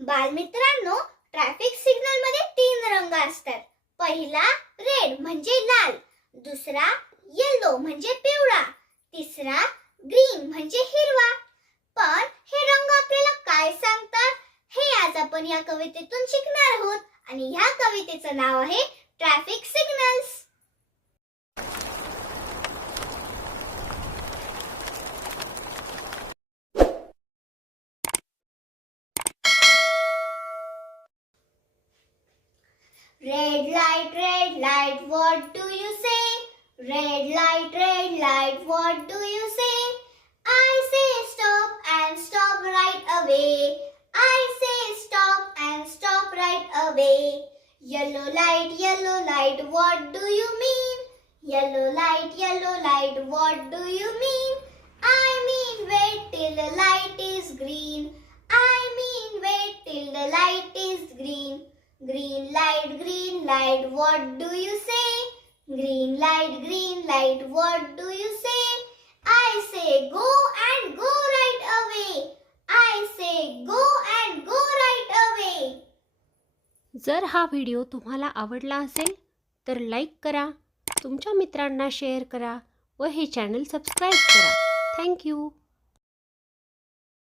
बालमित्रांनो, traffic signal मध्ये 3 रंग असतात. पहिला रेड म्हणजे लाल, दुसरा येलो म्हणजे पिवळा, तिसरा ग्रीन म्हणजे हिरवा. पण हे रंग आपल्याला काय सांगतात हे आज आपण या कवितेतून शिकणार आहोत. आणि ह्या कवितेचं नाव आहे traffic signals. red light, what do you say? Red light, what do you say? I say stop and stop right away. I say stop and stop right away. Yellow light, what do you mean? Yellow light, what do you mean? I mean wait till the light is green. I mean wait till the light is green. Green light, what do you say? Green light, what do you say? I say go and go right away. I say go and go right away. जर हा video तुम्हाला आवडला असेल तर like करा, तुमच्या मित्रांना share करा व हे चॅनल सबस्क्राईब करा. Thank you.